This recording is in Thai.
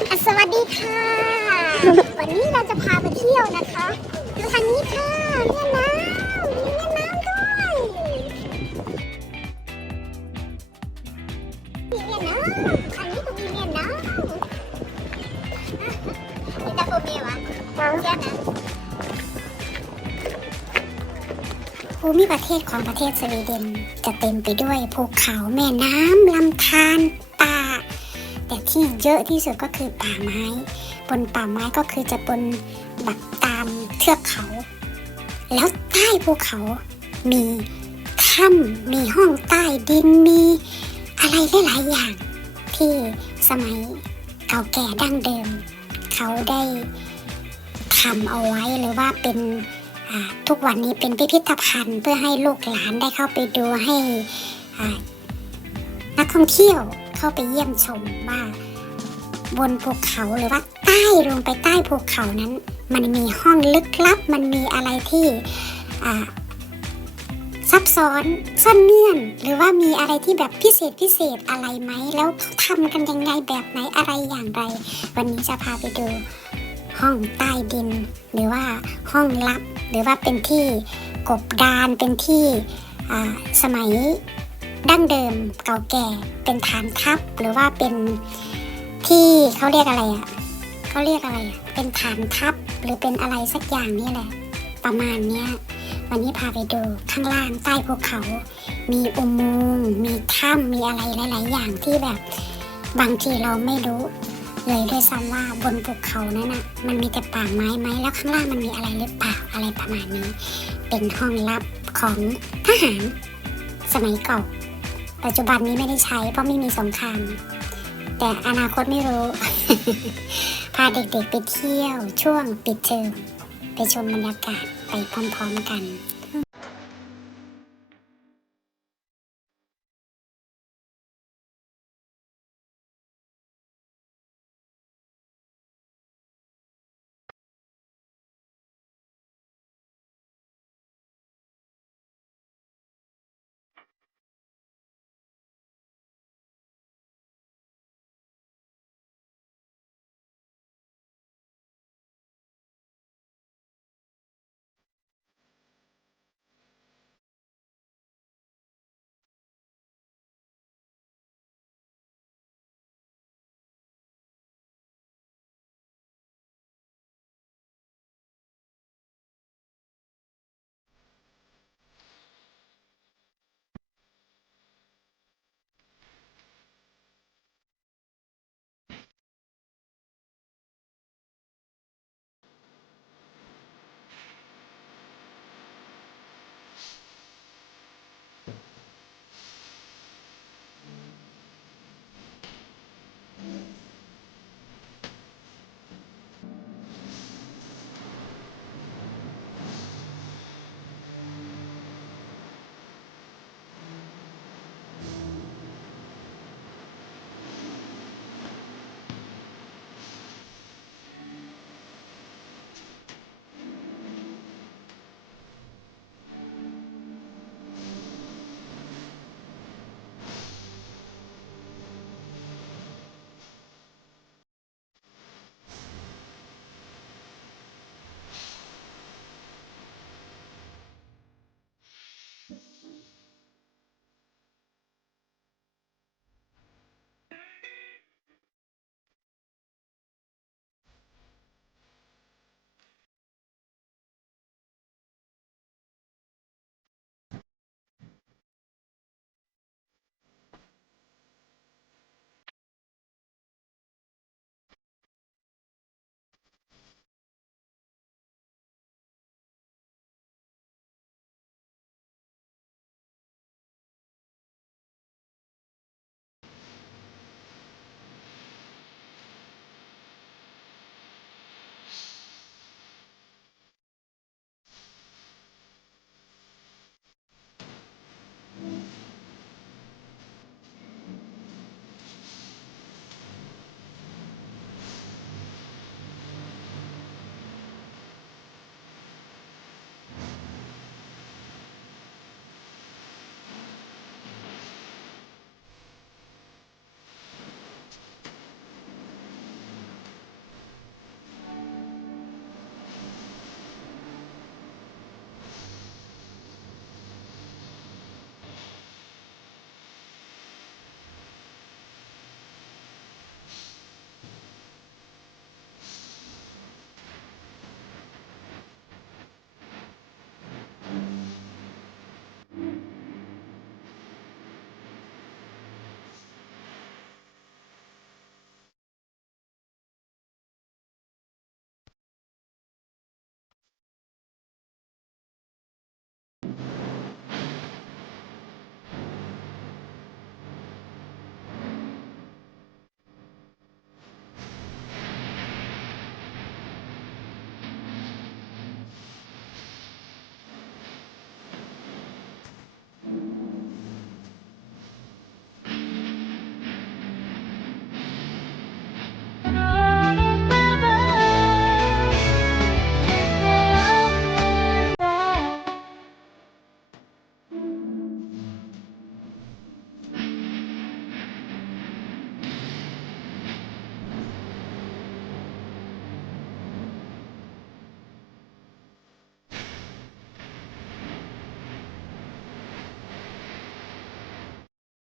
อะสวัสดีค่ะ วันนี้เราจะพาไปเที่ยวนะคะดูทางนี้ค่ะเมีน้ำมีเมียน้ำด้วยมีเมียน้ำทางนี้ก็มีเมียน้ำนี่ตาโฟเมวะเชื่อนะภูมิประเทศของประเทศสวีเดนจะเต็มไปด้วยภูเขาแม่น้ำลำธาร ที่เยอะที่สุดก็คือป่าไม้ บนป่าไม้ก็คือจะบนแบบตามเทือกเขา แล้วใต้ภูเขา มีถ้ำมีห้องใต้ดินมีอะไรหลายๆอย่าง ที่สมัยเก่าแก่ดั้งเดิม เขาได้ทำเอาไว้หรือว่าเป็นทุกวันนี้เป็นพิพิธภัณฑ์ เพื่อให้ลูกหลานได้เข้าไปดูให้นักท่องเที่ยวเข้าไปเยี่ยมชมว่า บนภูเขาหรือว่าใต้ลงไปใต้ภูเขานั้น มันมีห้องลึกลับ มันมีอะไรที่ซับซ้อนซ่อนเงื่อน หรือว่ามีอะไรที่แบบพิเศษพิเศษอะไรไหม แล้วเขาทำกันยังไงแบบไหนอะไรอย่างไร วันนี้จะพาไปดูห้องใต้ดิน หรือว่าห้องลับ หรือว่าเป็นที่กบดานเป็นที่สมัยดั้งเดิมเก่าแก่เป็นฐานทัพหรือว่าเป็น ที่เขาเรียกอะไรอะเขาเรียกอะไรอะเป็นฐานทัพหรือเป็นอะไรสักอย่างนี่แหละ ประมาณเนี้ยวันนี้พาไปดูข้างล่างใต้ภูเขา มีอุโมงค์มีถ้ำมีอะไรหลาย ๆ อย่างที่แบบบางทีเราไม่รู้เลยด้วยซ้ำว่าบนภูเขานั้นน่ะมันมีแต่ป่าไม้ไหมแล้วข้างล่างมันมีอะไรหรือเปล่าอะไรประมาณนี้ เป็นห้องลับของทหารสมัยเก่า ปัจจุบันนี้ไม่ได้ใช้เพราะไม่มีสงคราม แต่อนาคตไม่รู้ พาเด็กๆไปเที่ยวช่วงปิดเทอมไปชมบรรยากาศไปพร้อมๆกัน